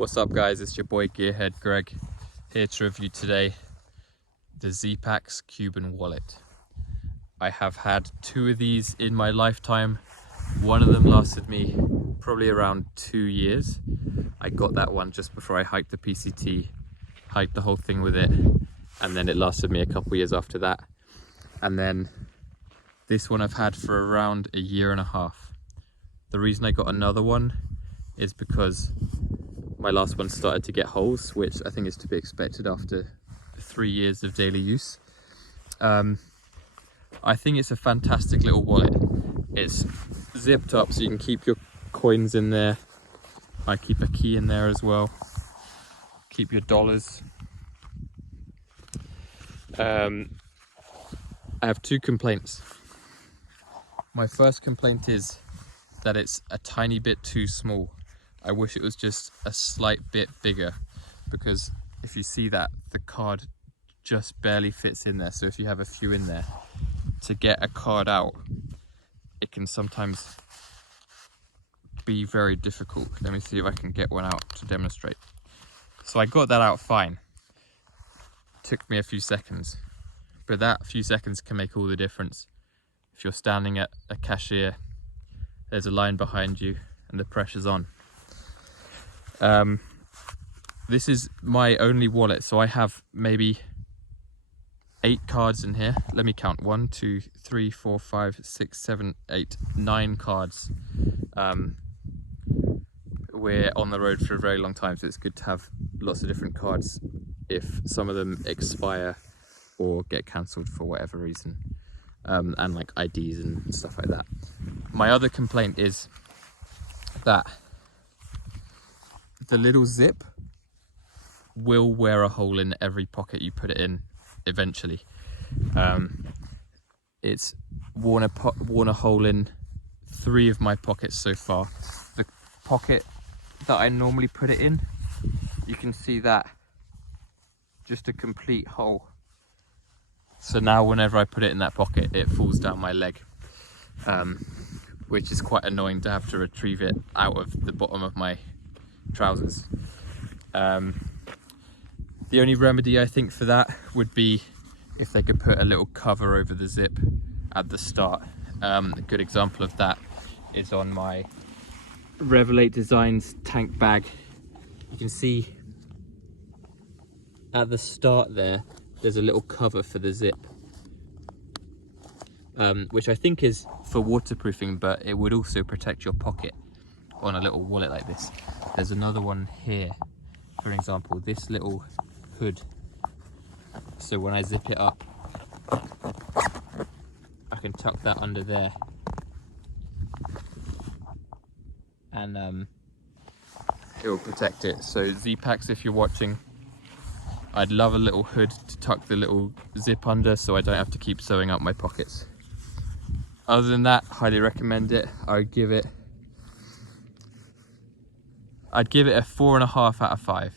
What's up guys, it's your boy Gearhead Greg here to review today the Zpacks Cuban wallet. I have had two of these in my lifetime. One of them lasted me probably around 2 years. I got that one just before I hiked the PCT, hiked the whole thing with it, and then it lasted me a couple years after that. And then this one I've had for around a year and a half. The reason I got another one is because my last one started to get holes, which I think is to be expected after 3 years of daily use. I think it's a fantastic little wallet. It's zipped up so you can keep your coins in there. I keep a key in there as well. Keep your dollars. I have two complaints. My first complaint is that it's a tiny bit too small. I wish it was just a slight bit bigger, because if you see that, the card just barely fits in there. So if you have a few in there, to get a card out, it can sometimes be very difficult. Let me see if I can get one out to demonstrate. So I got that out fine. Took me a few seconds, but that few seconds can make all the difference. If you're standing at a cashier, there's a line behind you and the pressure's on. This is my only wallet, so I have maybe 8 cards in here. Let me count: 1, 2, 3, 4, 5, 6, 7, 8, 9 cards. We're on the road for a very long time, so it's good to have lots of different cards if some of them expire or get cancelled for whatever reason, and like IDs and stuff like that. My other complaint is that the little zip will wear a hole in every pocket you put it in eventually. It's worn a hole in 3 of my pockets so far. The pocket that I normally put it in, you can see that, just a complete hole. So now whenever I put it in that pocket, it falls down my leg, which is quite annoying to have to retrieve it out of the bottom of my trousers. The only remedy I think for that would be if they could put a little cover over the zip at the start. A good example of that is on my Revelate Designs tank bag. You can see at the start there's a little cover for the zip, which I think is for waterproofing, but it would also protect your pocket on a little wallet like this. There's another one here, for example, this little hood. So when I zip it up, I can tuck that under there, and it will protect it. So Zpacks, if you're watching, I'd love a little hood to tuck the little zip under so I don't have to keep sewing up my pockets. Other than that, highly recommend it. I'd give it a 4.5 out of 5.